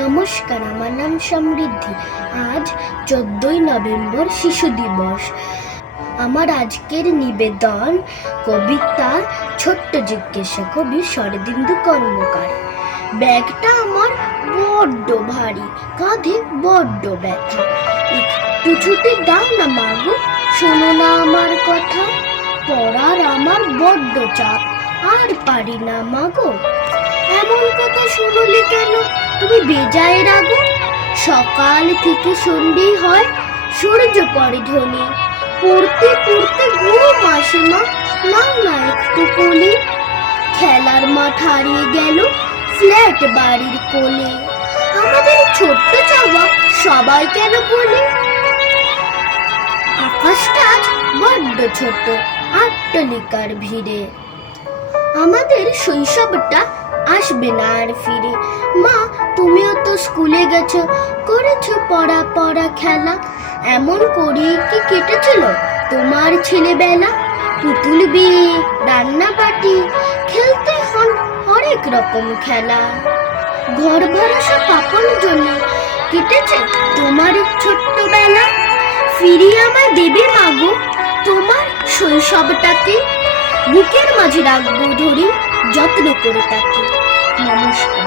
নমস্কার, আমার নাম সমৃদ্ধি। আজ 14ই নভেম্বর শিশু দিবস। আমার আজকের নিবেদন কবিতা ছোট্ট জিজ্ঞাসা, কবি শরদিন্দু কর্মকার। ব্যাগটা আমার বড্ড ভারী, কাঁধে বড্ড ব্যথা। একটু ছুটি দাও না মাগো, শোনো না আমার কথা। পড়ার আমার বড্ড চাপ, আর পারি না মাগো। এমন কথা শুনলে কেন তুমি বেজায় রাগো? সকাল থেকে সন্ধেই হয়, সূর্য পড়ে ঢলে। পড়তে পড়তে ঘুম আসে মা, নাও না একটু কোলে। খেলার মাঠ হারিয়ে গেল ফ্ল্যাট বাড়ির কোলে। আমাদের ছোট্ট চাওয়া সবাই কেন বলে? আকাশটা আজ বড্ড ছোট, আট্টালিকার ভিড়ে। আমাদের শৈশবটা আসবে না আর ফিরে। মা, তুমিও তো স্কুলে গেছো, করেছো পড়া পড়া খেলা। এমন করে কি কেটেছিল তোমার ছেলেবেলা? পুতুল বিয়ে, রান্না বাটি, খেলতে হন হরেক রকম খেলা। ঘর ভরসা পাপন জন্য কেটেছে তোমার ছোট্টবেলা। ফিরিয়ে আমায় দেবে মাগো তোমার শৈশবটাকে। বুকের মাঝে রাখবো ধরে, যত্ন করে তাকে। নমস্কার।